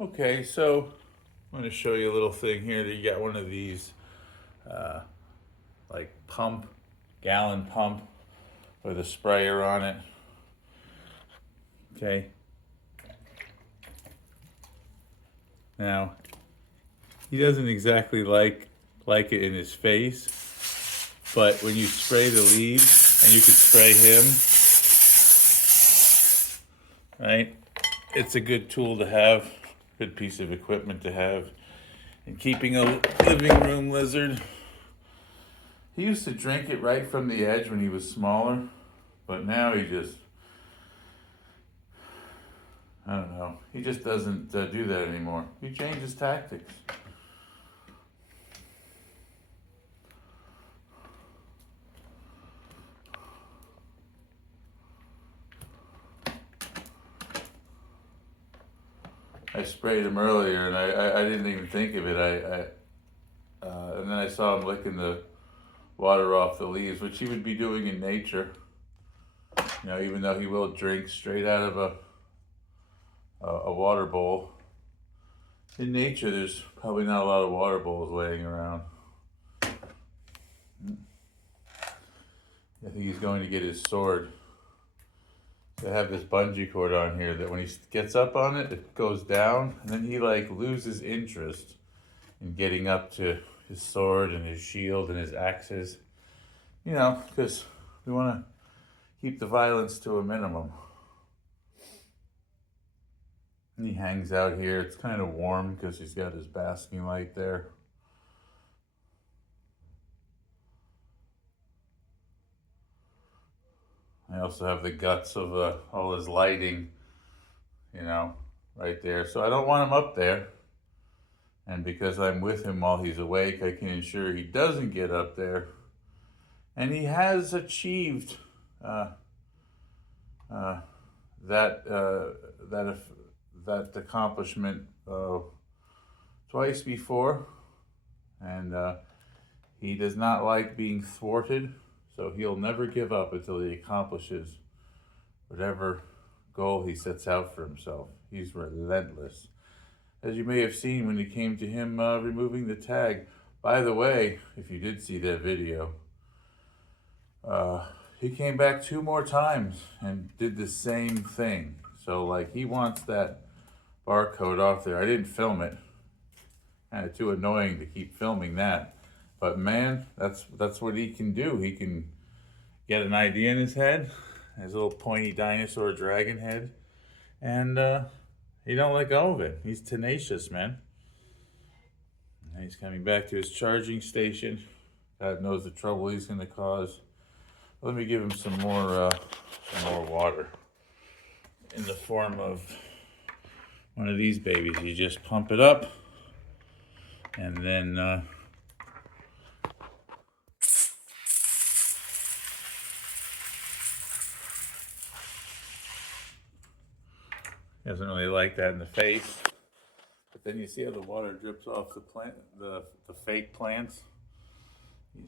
Okay, so I'm going to show you a little thing here. That you got one of these, uh, like gallon pump with a sprayer on it. Okay. Now he doesn't exactly like it in his face, but when you spray the leaves and you can spray him, right? It's a good tool to have, good piece of equipment to have in keeping a living room lizard. He used to drink it right from the edge when he was smaller, but now I don't know, he just doesn't do that anymore. He changes tactics. I sprayed him earlier and I didn't even think of it. And then I saw him licking the water off the leaves, which he would be doing in nature. Even though he will drink straight out of a water bowl. In nature, there's probably not a lot of water bowls laying around. I think he's going to get his sword. I have this bungee cord on here that when he gets up on it, it goes down, and then he loses interest in getting up to his sword and his shield and his axes. Because we want to keep the violence to a minimum. And he hangs out here. It's kind of warm because he's got his basking light there. I also have the guts of all his lighting, right there. So I don't want him up there. And because I'm with him while he's awake, I can ensure he doesn't get up there. And he has achieved uh, uh, that that accomplishment twice before, and he does not like being thwarted. So he'll never give up until he accomplishes whatever goal he sets out for himself. He's relentless. As you may have seen when it came to him removing the tag. By the way, if you did see that video, he came back 2 more times and did the same thing. So he wants that barcode off there. I didn't film it. Kind of too annoying to keep filming that. But man, that's what he can do. He can get an idea in his head, his little pointy dinosaur dragon head, and he don't let go of it. He's tenacious, man. And he's coming back to his charging station. God knows the trouble he's going to cause. Let me give him some more water in the form of one of these babies. You just pump it up, and then he doesn't really like that in the face. But then you see how the water drips off the plant, the fake plants. He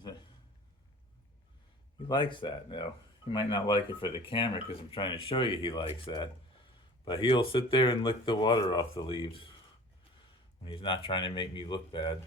likes that. Now, he might not like it for the camera because I'm trying to show you he likes that. But he'll sit there and lick the water off the leaves. He's not trying to make me look bad.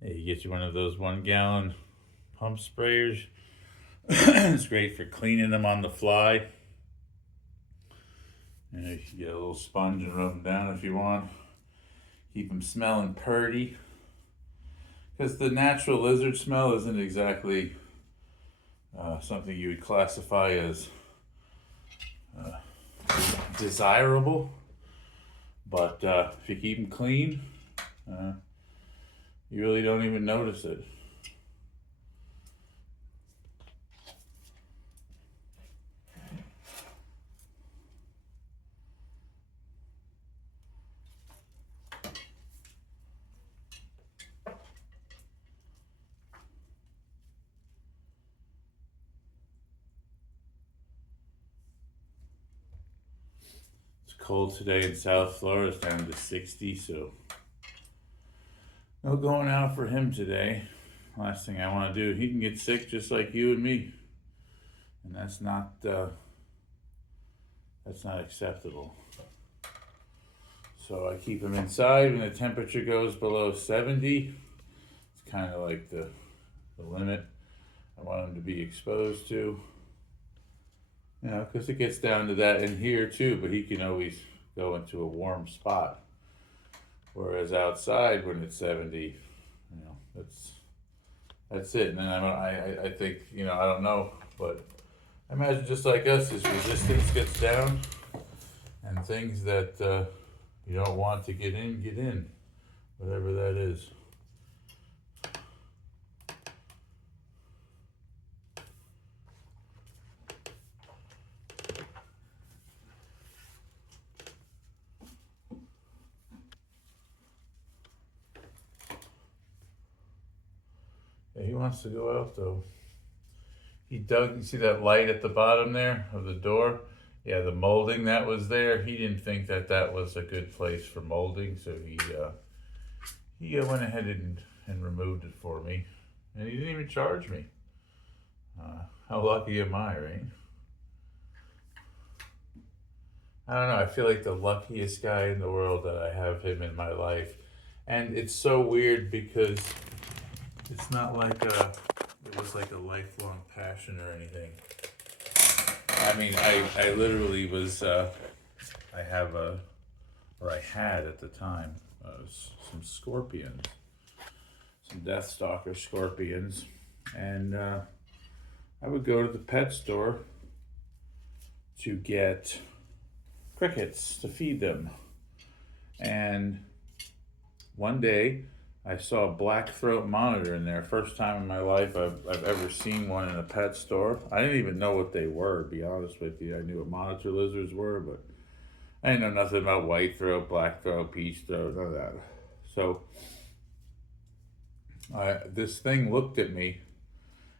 Hey, you get you one of those 1 gallon pump sprayers. It's great for cleaning them on the fly. You can get a little sponge and rub them down if you want. Keep them smelling purty. Because the natural lizard smell isn't exactly something you would classify as desirable. But if you keep them clean, you really don't even notice it. cold today in South Florida. It's down to 60, so no going out for him today. Last thing I want to do, he can get sick just like you and me, and that's not acceptable. So I keep him inside when the temperature goes below 70. It's kind of like the limit I want him to be exposed to. You know, because it gets down to that in here too, but he can always go into a warm spot. Whereas outside, when it's 70, you know, that's it. And then I think, you know, I don't know, but I imagine just like us, his resistance gets down, and things that you don't want to get in, whatever that is. Yeah, he wants to go out though. He dug, you see that light at the bottom there of the door? Yeah, the molding that was there, he didn't think that was a good place for molding, so he went ahead and removed it for me. And he didn't even charge me. How lucky am I, right? I don't know, I feel like the luckiest guy in the world that I have him in my life. And it's so weird because it's not like it was like a lifelong passion or anything. I mean, I literally was, I had at the time, some scorpions, some Deathstalker scorpions. And I would go to the pet store to get crickets to feed them. And one day I saw a black throat monitor in there. First time in my life I've ever seen one in a pet store. I didn't even know what they were, to be honest with you. I knew what monitor lizards were, but I didn't know nothing about white throat, black throat, peach throat, none of that. So this thing looked at me,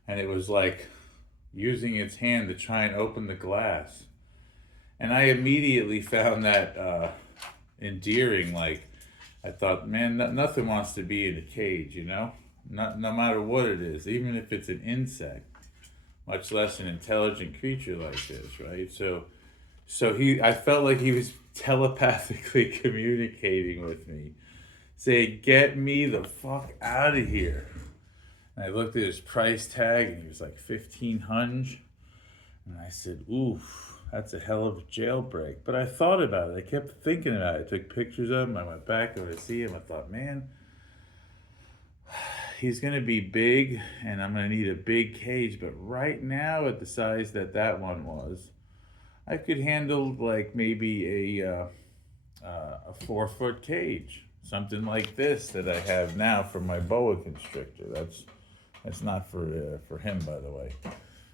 and it was like using its hand to try and open the glass. And I immediately found that endearing. Like, I thought, man, nothing wants to be in a cage, you know? No matter what it is, even if it's an insect, much less an intelligent creature like this, right? So I felt like he was telepathically communicating with me, saying, get me the fuck out of here. And I looked at his price tag, and he was like 1,500. And I said, oof. That's a hell of a jailbreak. But I thought about it. I kept thinking about it. I took pictures of him. I went back over to see him. I thought, man, he's going to be big, and I'm going to need a big cage. But right now, at the size that one was, I could handle like maybe a 4-foot cage. Something like this that I have now for my boa constrictor. That's not for him, by the way.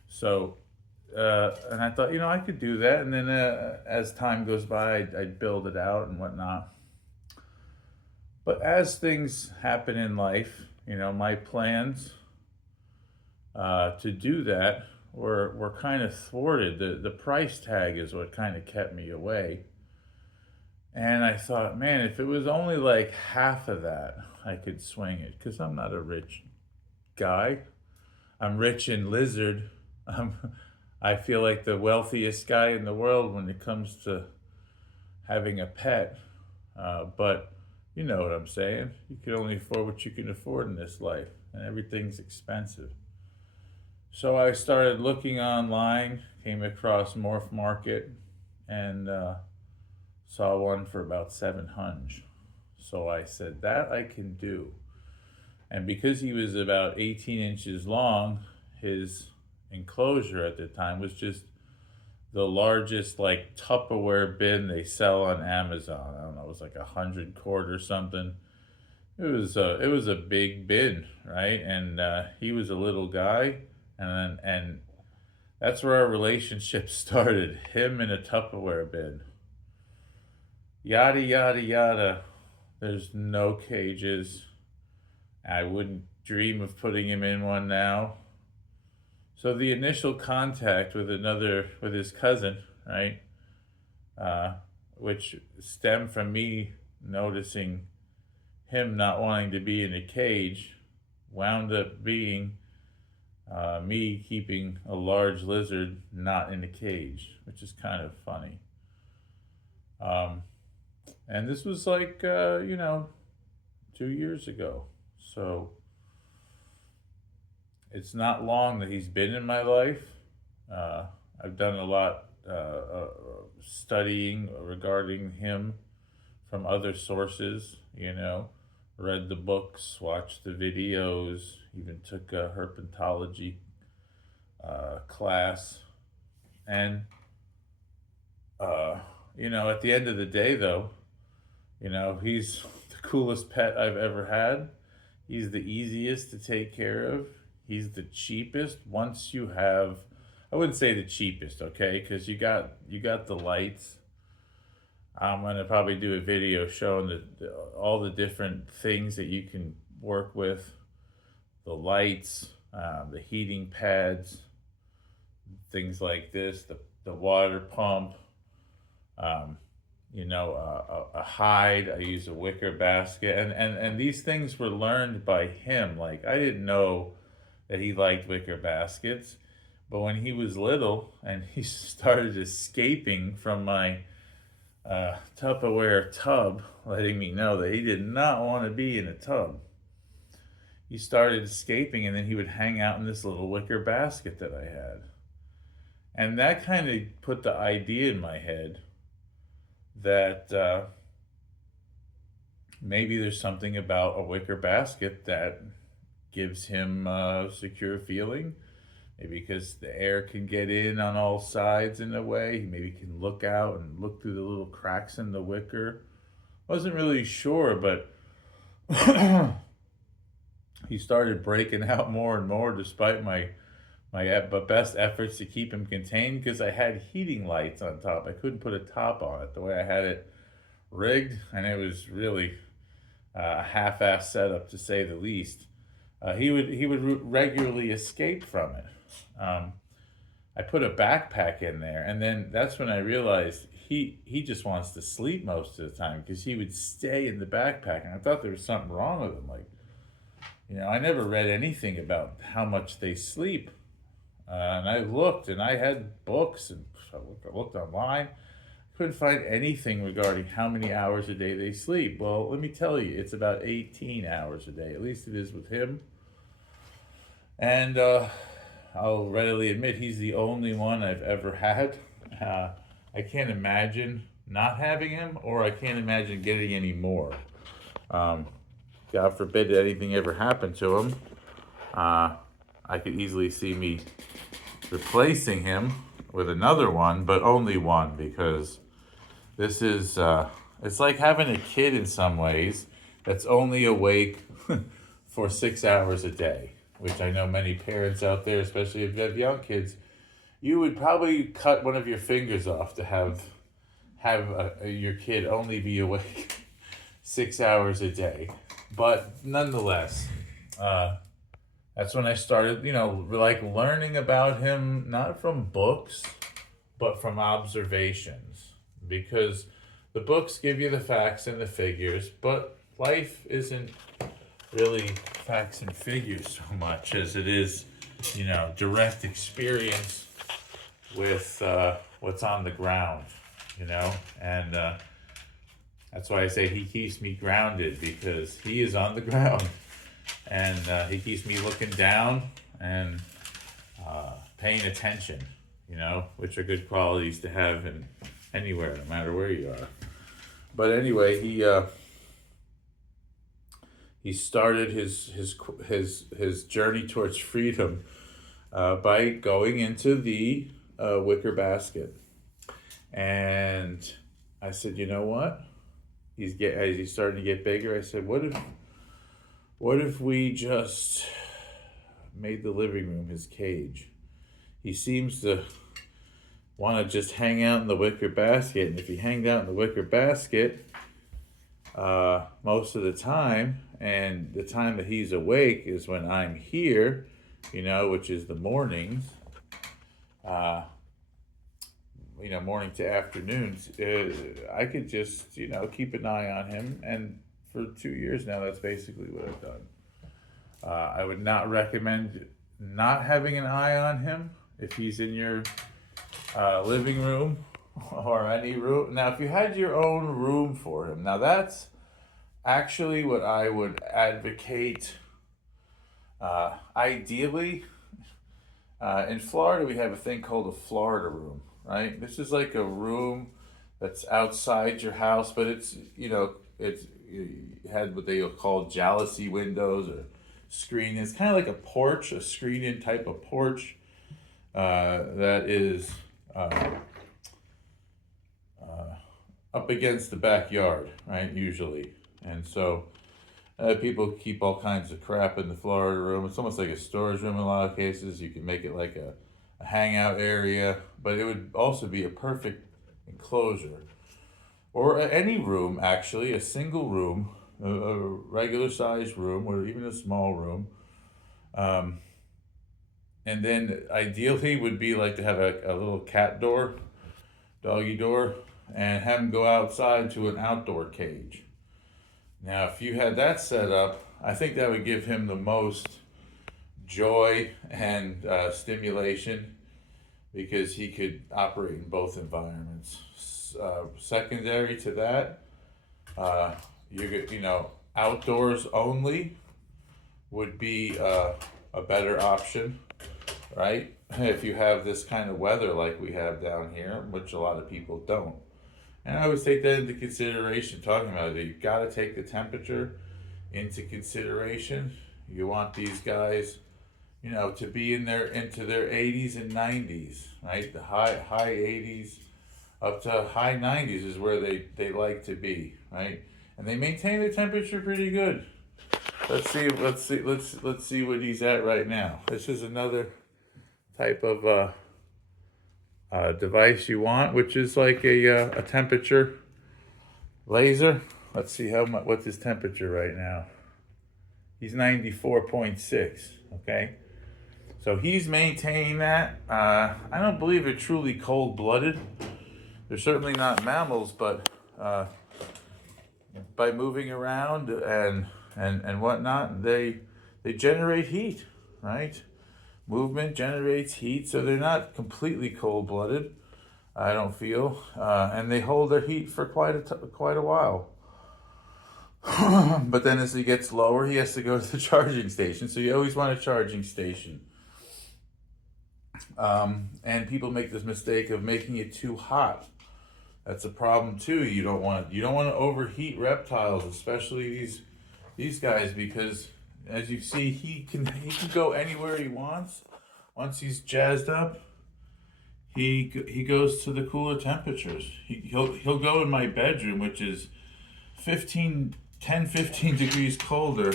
So... and I thought, you know, I could do that. And then as time goes by, I'd build it out and whatnot. But as things happen in life, you know, my plans to do that were kind of thwarted. The price tag is what kind of kept me away. And I thought, man, if it was only like half of that, I could swing it. Because I'm not a rich guy. I'm rich in lizard. I feel like the wealthiest guy in the world when it comes to having a pet. But you know what I'm saying. You can only afford what you can afford in this life, and everything's expensive. So I started looking online, came across Morph Market, and saw one for about 700. So I said, that I can do. And because he was about 18 inches long, his enclosure at the time was just the largest like Tupperware bin they sell on Amazon. I don't know, it was like 100 quart or something. It was a big bin, right? And he was a little guy, and that's where our relationship started. Him in a Tupperware bin. Yada yada yada. There's no cages. I wouldn't dream of putting him in one now. So the initial contact with his cousin, right, which stemmed from me noticing him not wanting to be in a cage, wound up being me keeping a large lizard not in a cage, which is kind of funny. Um, and this was like, 2 years ago. So it's not long that he's been in my life. Uh, I've done a lot studying regarding him from other sources, read the books, watched the videos, even took a herpetology class. And, at the end of the day, though, he's the coolest pet I've ever had. He's the easiest to take care of. He's the cheapest. Once you have, I wouldn't say the cheapest, okay? Because you got the lights. I'm gonna probably do a video showing all the different things that you can work with, the lights, the heating pads, things like this, the water pump, a hide. I use a wicker basket, and these things were learned by him. Like, I didn't know that he liked wicker baskets, but when he was little and he started escaping from my Tupperware tub, letting me know that he did not want to be in a tub, he started escaping, and then he would hang out in this little wicker basket that I had. And that kind of put the idea in my head that maybe there's something about a wicker basket that gives him a secure feeling. Maybe because the air can get in on all sides in a way. He maybe can look out and look through the little cracks in the wicker. Wasn't really sure, but he started breaking out more and more despite my best efforts to keep him contained, because I had heating lights on top. I couldn't put a top on it the way I had it rigged, and it was really a half-ass setup, to say the least. He would regularly escape from it. I put a backpack in there, and then that's when I realized he just wants to sleep most of the time, because he would stay in the backpack, and I thought there was something wrong with him. Like, I never read anything about how much they sleep. And I looked, and I had books, and I looked online. Couldn't find anything regarding how many hours a day they sleep. Well, let me tell you, it's about 18 hours a day. At least it is with him. And I'll readily admit he's the only one I've ever had. I can't imagine not having him, or I can't imagine getting any more. God forbid that anything ever happened to him. I could easily see me replacing him with another one, but only one, because this is, it's like having a kid in some ways that's only awake for 6 hours a day, which I know many parents out there, especially if you have young kids, you would probably cut one of your fingers off to have your kid only be awake 6 hours a day. But nonetheless, that's when I started, learning about him, not from books, but from observations. Because the books give you the facts and the figures, but life isn't really facts and figures so much as it is, direct experience with what's on the ground, and that's why I say he keeps me grounded, because he is on the ground, and he keeps me looking down and paying attention, which are good qualities to have in anywhere, no matter where you are. But anyway, he started his journey towards freedom by going into the wicker basket, and I said, you know what? As he's starting to get bigger, I said, what if we just made the living room his cage? He seems to want to just hang out in the wicker basket, and if he hangs out in the wicker basket most of the time, and the time that he's awake is when I'm here, which is the mornings, morning to afternoons, I could just, keep an eye on him. And for 2 years now, that's basically what I've done. I would not recommend not having an eye on him if he's in your living room or any room. Now, if you had your own room for him, now that's actually what I would advocate. Ideally, in Florida, we have a thing called a Florida room, right? This is like a room that's outside your house, but it had what they call jalousie windows or screen. It's kind of like a porch, a screen-in type of porch that is up against the backyard, right? Usually, and so people keep all kinds of crap in the Florida room. It's almost like a storage room in a lot of cases. You can make it like a hangout area, but it would also be a perfect enclosure. Or any room, actually, a single room, a regular sized room, or even a small room. And then ideally would be like to have a little cat door, doggy door, and have him go outside to an outdoor cage. Now, if you had that set up, I think that would give him the most joy and stimulation because he could operate in both environments. Secondary to that, outdoors only would be a better option, right? If you have this kind of weather like we have down here, which a lot of people don't. And I would take that into consideration, talking about it. You've got to take the temperature into consideration. You want these guys, to be into their 80s and 90s, right? The high 80s up to high 90s is where they like to be, right? And they maintain the temperature pretty good. Let's see what he's at right now. This is another type of device you want, which is like a temperature laser. Let's see what's his temperature right now. He's 94.6. Okay, so he's maintaining that. I don't believe they're truly cold-blooded. They're certainly not mammals, but by moving around and whatnot, they generate heat, right? Movement generates heat, so they're not completely cold-blooded, I don't feel, and they hold their heat for quite a while. But then as he gets lower, he has to go to the charging station, so you always want a charging station. And people make this mistake of making it too hot. That's a problem too. You don't want to overheat reptiles, especially these guys, because as you see, he can go anywhere he wants. Once he's jazzed up, he goes to the cooler temperatures. He'll go in my bedroom, which is 15 degrees colder.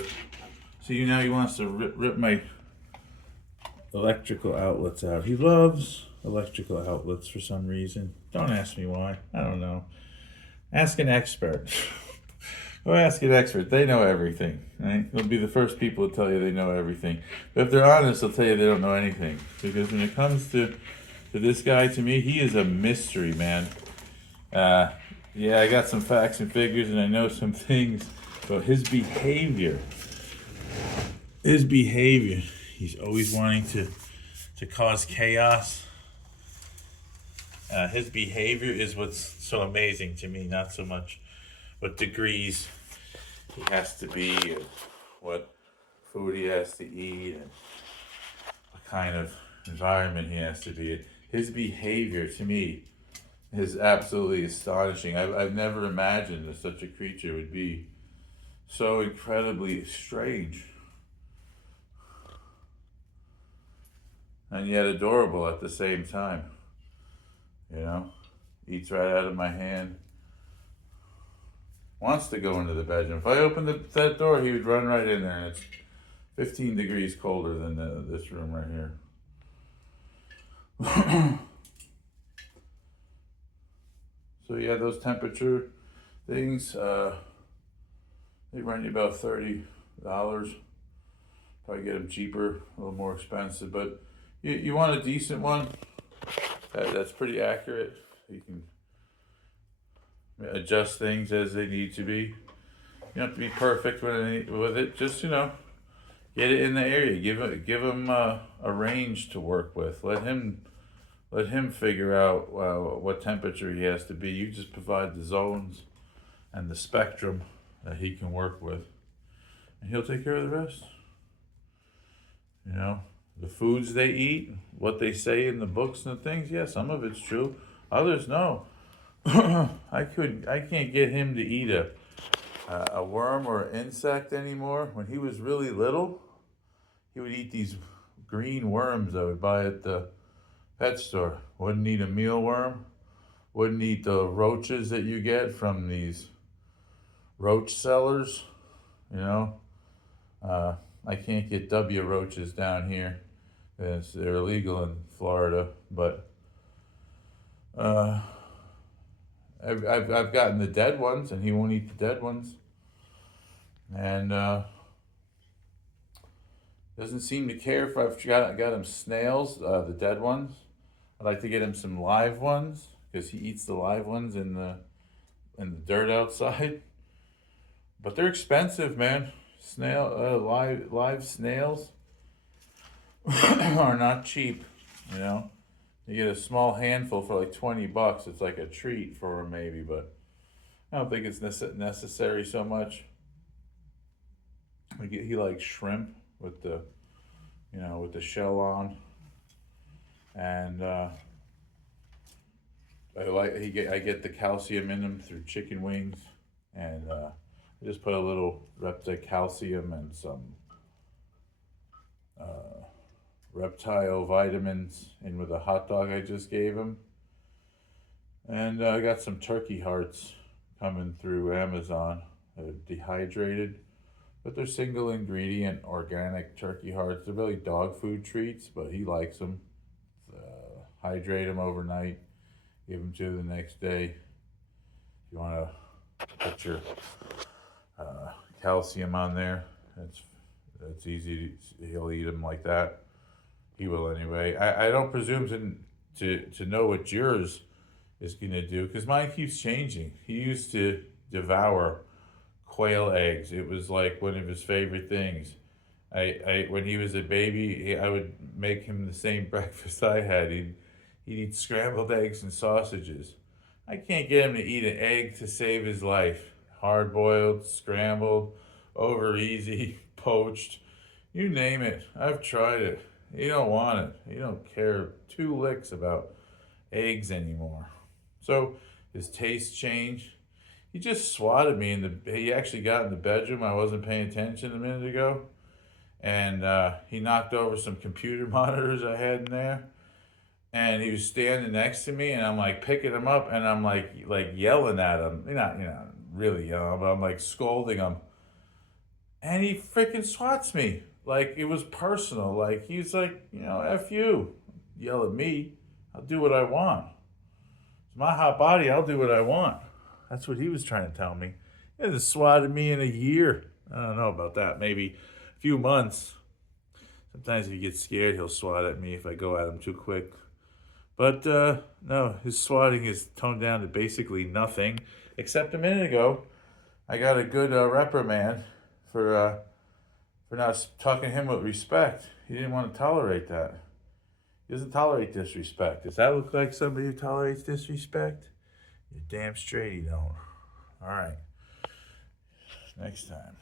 So he wants to rip my electrical outlets out. He loves electrical outlets for some reason. Don't ask me why. I don't know. Ask an expert. Go ask an expert. They know everything, right? They'll be the first people to tell you they know everything. But if they're honest, they'll tell you they don't know anything. Because when it comes to this guy, to me, he is a mystery, man. Yeah, I got some facts and figures, and I know some things, but his behavior, he's always wanting to cause chaos. His behavior is what's so amazing to me, not so much what degrees he has to be, and what food he has to eat, and what kind of environment he has to be in. His behavior, to me, is absolutely astonishing. I've never imagined that such a creature would be so incredibly strange. And yet adorable at the same time. Eats right out of my hand. Wants to go into the bedroom. If I opened that door, he would run right in there, and it's 15 degrees colder than this room right here. So yeah, those temperature things, they run you about $30. Probably get them cheaper, a little more expensive, but you want a decent one that's pretty accurate. He can adjust things as they need to be. You don't have to be perfect with it. Just, get it in the area. Give him a range to work with. Let him figure out what temperature he has to be. You just provide the zones and the spectrum that he can work with, and he'll take care of the rest. The foods they eat, what they say in the books and things. Yeah, some of it's true. Others, no. I can't get him to eat a worm or an insect anymore. When he was really little, he would eat these green worms I would buy at the pet store. Wouldn't eat a mealworm. Wouldn't eat the roaches that you get from these roach sellers. I can't get W roaches down here. They're illegal in Florida, but I've gotten the dead ones, and he won't eat the dead ones, and doesn't seem to care if I've got him snails, the dead ones. I'd like to get him some live ones because he eats the live ones in the dirt outside. But they're expensive, man. Live snails are not cheap. You get a small handful for like $20. It's like a treat for him, maybe, but I don't think it's necessary so much. He likes shrimp with the shell on, and I get the calcium in them through chicken wings, and I just put a little Repta calcium and some Reptile vitamins in with a hot dog I just gave him, and I got some turkey hearts coming through Amazon. They're dehydrated, but they're single ingredient organic turkey hearts. They're really dog food treats, but he likes them. Hydrate them overnight, give them to the next day. If you want to put your calcium on there, that's easy. He'll eat them like that. He will anyway. I don't presume to know what yours is going to do, because mine keeps changing. He used to devour quail eggs. It was like one of his favorite things. When he was a baby, I would make him the same breakfast I had. He'd eat scrambled eggs and sausages. I can't get him to eat an egg to save his life. Hard boiled, scrambled, over easy, poached, you name it. I've tried it. He don't want it. He don't care two licks about eggs anymore. So his taste changed. He just swatted me he actually got in the bedroom. I wasn't paying attention a minute ago. And he knocked over some computer monitors I had in there. And he was standing next to me, and I'm like picking him up, and I'm like yelling at him. Not really yelling, but I'm like scolding him. And he freaking swats me. Like it was personal. Like he's like, F you. Yell at me. I'll do what I want. It's my hot body. I'll do what I want. That's what he was trying to tell me. He hasn't swatted me in a year. I don't know about that. Maybe a few months. Sometimes if he gets scared, he'll swat at me if I go at him too quick. But no, his swatting is toned down to basically nothing. Except a minute ago, I got a good reprimand for not talking to him with respect. He didn't want to tolerate that. He doesn't tolerate disrespect. Does that look like somebody who tolerates disrespect? You're damn straight he don't. All right. Next time.